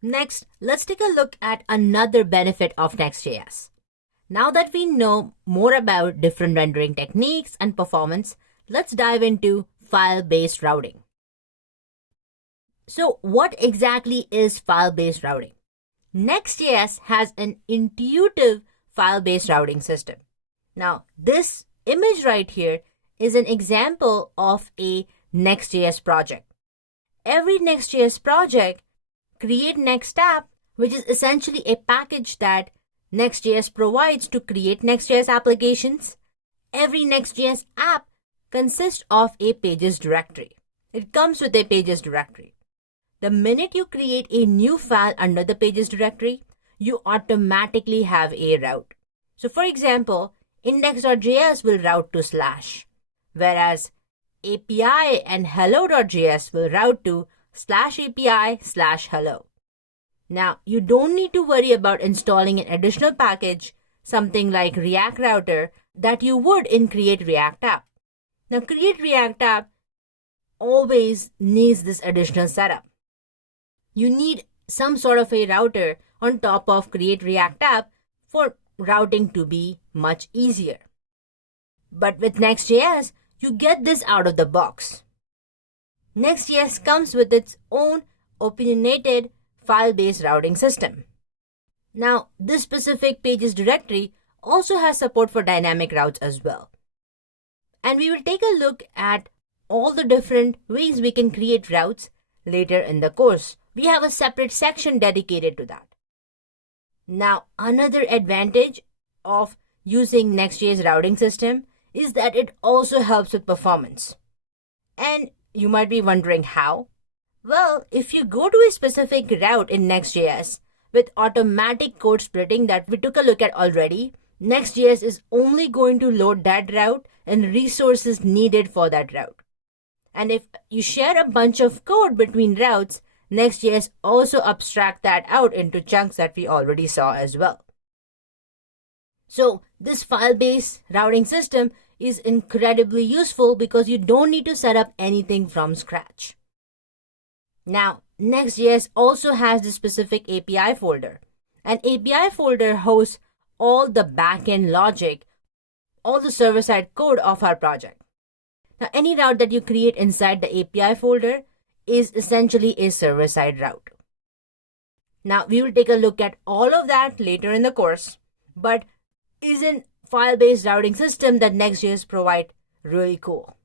Next, let's take a look at another benefit of Next.js. Now that we know more about different rendering techniques and performance, let's dive into file-based routing. So what exactly is file-based routing? Next.js has an intuitive file-based routing system. Now, this image right here is an example of a Next.js project. Every Next.js project create Next app, which is essentially a package that Next.js provides to create Next.js applications. Every Next.js app consists of a pages directory. It comes with a pages directory. The minute you create a new file under the pages directory, you automatically have a route. So for example, index.js will route to / whereas API and hello.js will route to /API/hello. Now, you don't need to worry about installing an additional package, something like React Router, that you would in Create React App. Now, Create React App always needs this additional setup. You need some sort of a router on top of Create React App for routing to be much easier. But with Next.js, you get this out of the box. Next.js comes with its own opinionated file-based routing system. Now, this specific pages directory also has support for dynamic routes as well. And we will take a look at all the different ways we can create routes later in the course. We have a separate section dedicated to that. Now, another advantage of using Next.js routing system is that it also helps with performance. And you might be wondering how. Well, if you go to a specific route in Next.js with automatic code splitting that we took a look at already, Next.js is only going to load that route and resources needed for that route. And if you share a bunch of code between routes, Next.js also abstract that out into chunks that we already saw as well. So this file-based routing system is incredibly useful because you don't need to set up anything from scratch. Now, Next.js also has the specific API folder. An API folder hosts all the backend logic, all the server-side code of our project. Now, any route that you create inside the API folder is essentially a server-side route. Now, we will take a look at all of that later in the course, but isn't file-based routing system that Next.js provide really cool?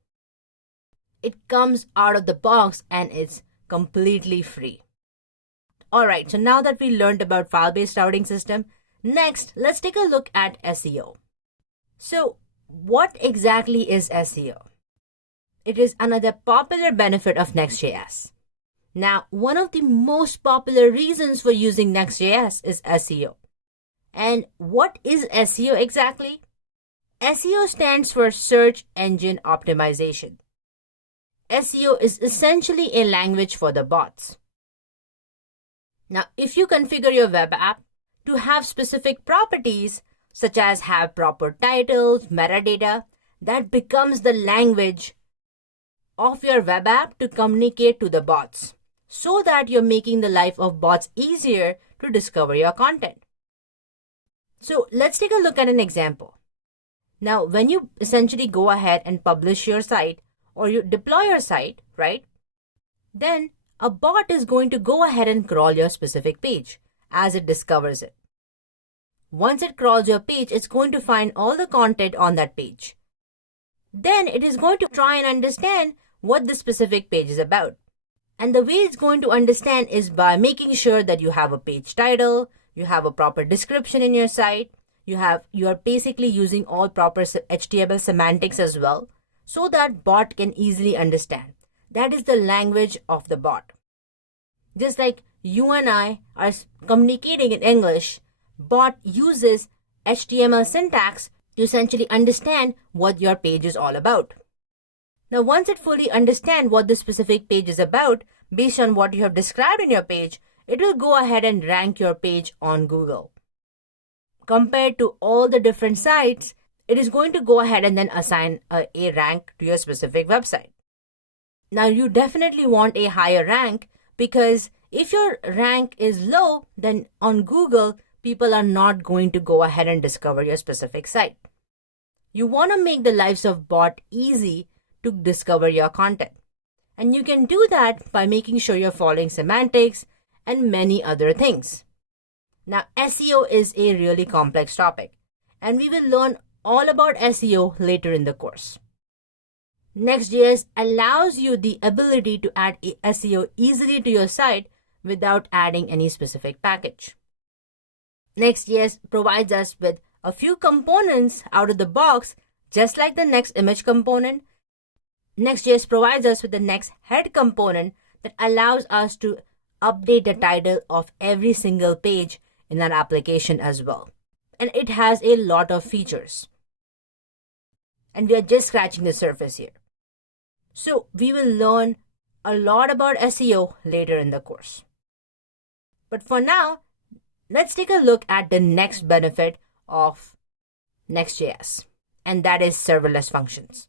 It comes out of the box and it's completely free. Alright, so now that we learned about file-based routing system, next let's take a look at SEO. So what exactly is SEO? It is another popular benefit of Next.js. Now, one of the most popular reasons for using Next.js is SEO. And what is SEO exactly? SEO stands for Search Engine Optimization. SEO is essentially a language for the bots. Now, if you configure your web app to have specific properties, such as have proper titles, metadata, that becomes the language of your web app to communicate to the bots, so that you're making the life of bots easier to discover your content. So let's take a look at an example. Now, when you essentially go ahead and publish your site or you deploy your site, right? Then a bot is going to go ahead and crawl your specific page as it discovers it. Once it crawls your page, it's going to find all the content on that page. Then it is going to try and understand what the specific page is about. And the way it's going to understand is by making sure that you have a page title, you have a proper description in your site, you are basically using all proper HTML semantics as well, so that bot can easily understand. That is the language of the bot. Just like you and I are communicating in English, bot uses HTML syntax to essentially understand what your page is all about. Now, once it fully understands what the specific page is about, based on what you have described in your page, it will go ahead and rank your page on Google. Compared to all the different sites, it is going to go ahead and then assign a rank to your specific website. Now, you definitely want a higher rank because if your rank is low, then on Google, people are not going to go ahead and discover your specific site. You want to make the lives of bot easy to discover your content. And you can do that by making sure you're following semantics and many other things. Now, SEO is a really complex topic, and we will learn all about SEO later in the course. Next.js allows you the ability to add SEO easily to your site without adding any specific package. Next.js provides us with a few components out of the box, just like the next image component. Next.js provides us with the next head component that allows us to update the title of every single page in our application as well. And it has a lot of features. And we are just scratching the surface here. So we will learn a lot about SEO later in the course. But for now, let's take a look at the next benefit of Next.js, and that is serverless functions.